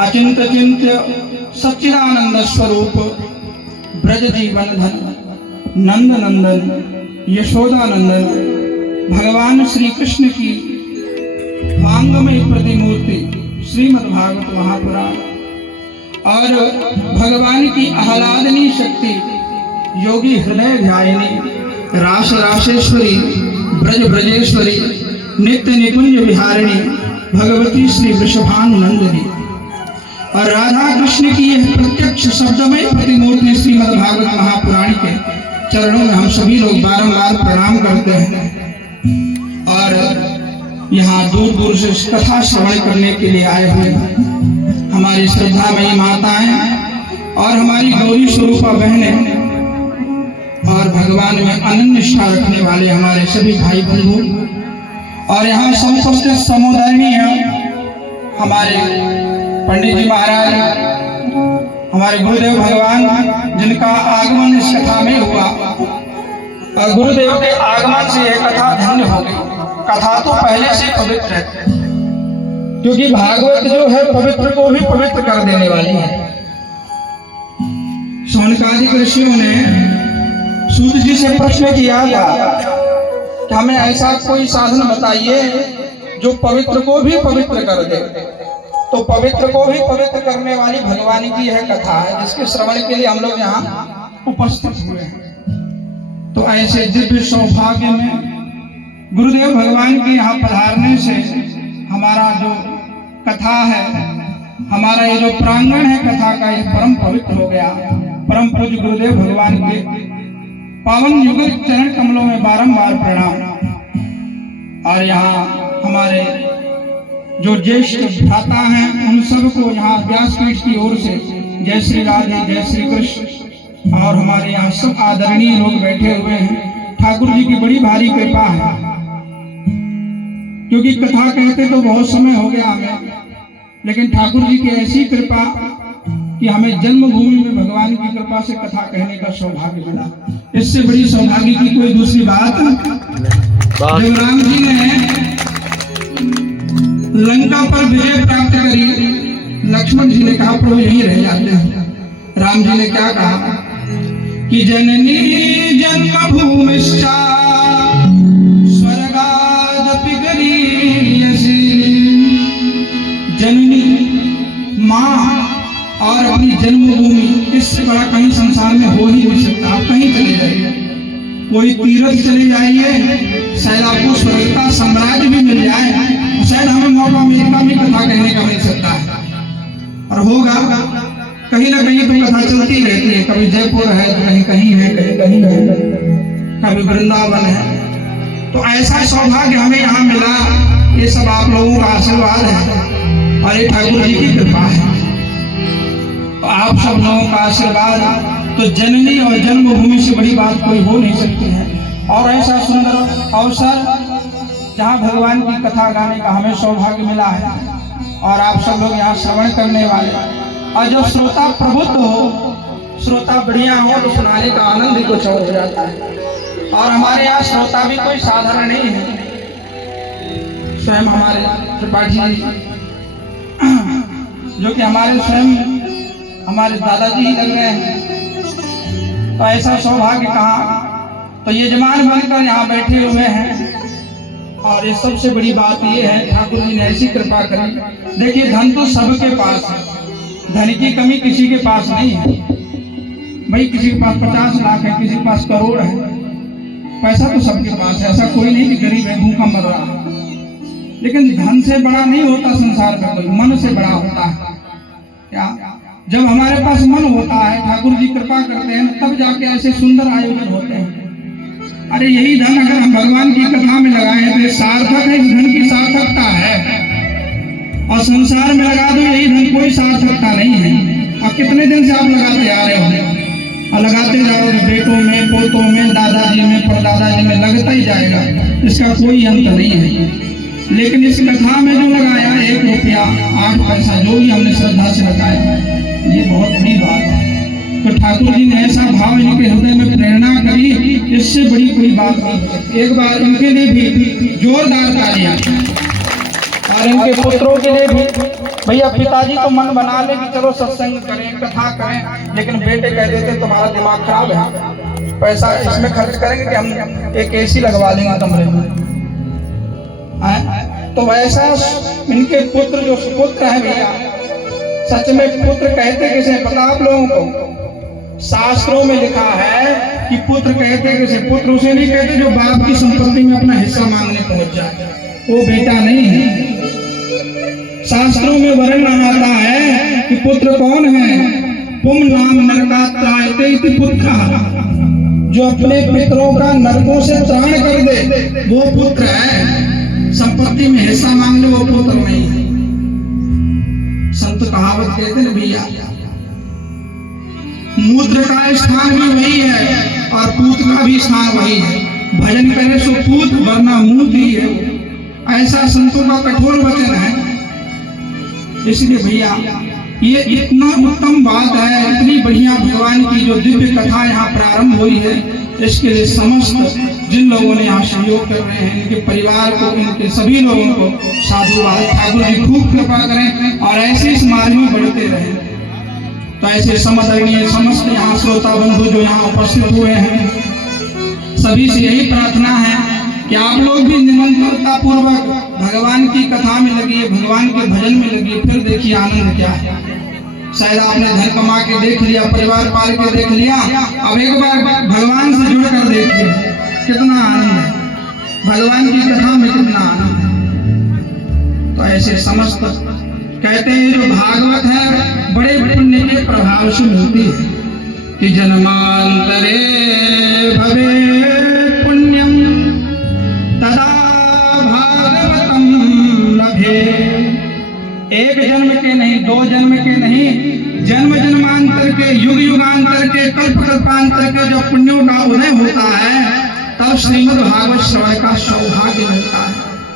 अचिंत चिंत्य सच्चिदानंद स्वरूप ब्रज जीवन धन नंद नंदन यशोदा नंदन भगवान श्री कृष्ण की वांगमय प्रतिमूर्ति श्रीमद् भागवत महापुराण और भगवान की आह्लादनीय शक्ति योगी हृदय ध्यायिनी रास रासेश्वरी ब्रज ब्रजेश्वरी नित्य निकुंज विहारिणी भगवती श्री वृषभानुनंदिनी और राधा कृष्ण की यह प्रत्यक्ष शब्दमय प्रतिमूर्ति श्रीमद् भागवत महापुराण के चरणों में हम सभी लोग बारंबार प्रणाम करते हैं और यहाँ दूर दूर से कथा श्रवण करने के लिए आए हुए हैं हमारी श्रद्धामयी माताएं और हमारी गौरी स्वरूपा बहनें और भगवान में अनन्य निष्ठा रखने वाले हमारे सभी भाई बंधु और यहाँ समस्त समुदाय हमारे पंडित जी महाराज हमारे गुरुदेव भगवान जिनका आगमन इस कथा में हुआ और गुरुदेव के आगमन से यह कथा धन्य हो गई। कथा तो पहले से पवित्र है क्योंकि भागवत जो है पवित्र को भी पवित्र कर देने वाली है। शौनकादिक ऋषियों ने सूत जी से प्रश्न किया कि हमें ऐसा कोई साधन बताइए जो पवित्र को भी पवित्र कर दे। तो पवित्र को भी पवित्र करने वाली भगवान की यह कथा है जिसके श्रवण के लिए हम लोग यहाँ उपस्थित हुए हैं। तो ऐसे दिव्य सौभाग्य में गुरुदेव भगवान के यहाँ पधारने से हमारा जो कथा है हमारा ये जो प्रांगण है कथा का ये परम पवित्र हो गया। परम पूज्य गुरुदेव भगवान के पावन युगल चरण कमलों में बारंबार प्रणाम। और यहाँ हमारे जो ज्येष्ठ भ्राता हैं उन सबको यहाँ व्यासपीठ की ओर से जय श्री राधे जय श्री कृष्ण। और हमारे यहाँ सब आदरणीय लोग बैठे हुए हैं। ठाकुर जी की बड़ी भारी कृपा है क्योंकि कथा कहते तो बहुत समय हो गया हमें, लेकिन ठाकुर जी की ऐसी कृपा कि हमें जन्मभूमि में भगवान की कृपा से कथा कहने का सौभाग्य मिला। इससे बड़ी सौभाग्य की कोई दूसरी बात। जब राम जी ने लंका पर विजय प्राप्त करी लक्ष्मण जी ने कहा प्रभु यहीं रह जाते हैं। राम जी ने क्या कहा कि जननी जन्मभूमिश्च स्वर्गादपि गरीयसी। जननी माँ और अपनी जन्मभूमि इससे बड़ा कहीं संसार में हो ही नहीं सकता। आप कहीं चले जाइए, कोई तीर्थ चले जाइए, शायद आपको स्वर्ग का साम्राज्य भी मिल जाए, शायद हमें मौका अमेरिका में कथा कहने का मिल सकता है और होगा। कहीं ना कहीं तो कथा चलती रहती है, कभी जयपुर है तो कहीं कहीं है, कहीं कहीं है, कभी वृंदावन है। तो ऐसा सौभाग्य हमें यहाँ मिला, ये सब आप लोगों का आशीर्वाद है और ये ठाकुर जी की कृपा है। तो आप सब लोगों का आशीर्वाद तो जननी और जन्मभूमि से बड़ी बात कोई हो नहीं सकती है। और ऐसा सुंदर अवसर जहाँ भगवान की कथा गाने का हमें सौभाग्य मिला है और आप सब लोग यहाँ श्रवण करने वाले और जो श्रोता प्रबुद्ध हो, श्रोता बढ़िया हो तो सुनाने का आनंद ही कुछ और हो जाता है। और हमारे यहाँ श्रोता भी कोई साधारण नहीं है। स्वयं हमारे त्रिपाठी जो कि हमारे स्वयं हमारे दादाजी ही लग रहे हैं। तो ऐसा सौभाग्य कहाँ, तो यजमान बनकर यहाँ बैठे हुए हैं। और ये सबसे बड़ी बात ये है ठाकुर जी ने ऐसी कृपा करी। देखिए धन तो सबके पास है, धन की कमी किसी के पास नहीं है। भाई किसी के पास 50 लाख है, किसी के पास करोड़ है, पैसा तो सबके पास है। ऐसा कोई नहीं कि गरीब है भूखा मर रहा है। लेकिन धन से बड़ा नहीं होता संसार में कोई, मन से बड़ा होता है। क्या जब हमारे पास मन होता है, ठाकुर जी कृपा करते हैं, तब जाके ऐसे सुंदर आयोजन होते हैं। अरे यही धन अगर हम भगवान की कथा में लगाए तो ये सार्थक है, इस धन की सार्थकता है। और संसार में लगा दो यही धन, कोई सार्थकता नहीं है। अब कितने दिन से आप लगाते आ रहे हो और लगाते जाओगे, बेटों में, पोतों में, दादाजी में, परदादाजी में लगता ही जाएगा, इसका कोई अंत नहीं है। लेकिन इस कथा में जो लगाया 1 रुपया 8 पैसा जो भी हमने श्रद्धा से लगाया, ये बहुत बड़ी बात है। तो ठाकुर जी ने ऐसा भाव इनके हृदय में प्रेरणा करी, इससे बड़ी कोई बात नहीं। एक बार इनके लिए भी जोरदार तालियां। और और इनके पुत्रों के लिए भी भैया पिताजी तो मन बना ले कि चलो सत्संग करें, कथा करें, लेकिन बेटे कह देते तुम्हारा दिमाग खराब है, पैसा इसमें खर्च करेंगे कि हम एक एसी लगवा लेंगे कमरे में। तो वैसा इनके पुत्र जो सुपुत्र है भैया, सच में पुत्र कहते किसे पता आप लोगों को? शास्त्रों में लिखा है कि पुत्र कहते किसे? पुत्र उसे नहीं कहते जो बाप की संपत्ति में अपना हिस्सा मांगने पहुंच जाए, वो बेटा नहीं है। शास्त्रों में वर्णन आता है कि पुत्र कौन है? पुम नाम नरकात्रायते इति पुत्र, जो अपने पितरों का नरकों से त्राण कर दे वो पुत्र है। संपत्ति में हिस्सा मांगने वो पुत्र नहीं है। संत कहावत कहते हैं भैया, मूत्र का स्थान भी वही है और पूत का भी स्थान वही है। भजन करे सो पूत वरना मूत ही है, ऐसा संतों का कठोर वचन है। इसलिए भैया ये इतना उत्तम बात है, इतनी बढ़िया भगवान की जो दिव्य कथा यहाँ प्रारंभ हुई है, इसके लिए समस्त जिन लोगों ने यहाँ सहयोग कर रहे हैं, इनके परिवार को, इनके सभी लोगों को साधुवाद। ठाकुर जी खूब कृपा करें और ऐसे इस मार्ग में बढ़ते रहें। तो ऐसे समदरणीय समस्त यहाँ श्रोता बंधु जो यहाँ उपस्थित हुए हैं, सभी से यही प्रार्थना है कि आप लोग भी निमंत्रणता पूर्वक भगवान की कथा में लगिए, भगवान के भजन में लगिए, फिर देखिए आनंद क्या है। शायद आपने धन कमा के देख लिया, परिवार पाल के देख लिया, अब एक बार भगवान से जुड़कर देखिए कितना आनंद है, भगवान की कथा में कितना आनंद है। तो ऐसे समस्त कहते हैं जो भागवत है बड़े पुण्य के प्रभाव से मिलती है कि जन्मांतरे भवे पुण्यम तदा भागवतम लभे। एक जन्म के नहीं, दो जन्म के नहीं, जन्म जन्मांतर के, युग युगांतर के, कल्प कल्पांतर के जो पुण्यों का उदय होता है, तब श्रीमद् भागवत श्रवण का सौभाग्य मिलता है।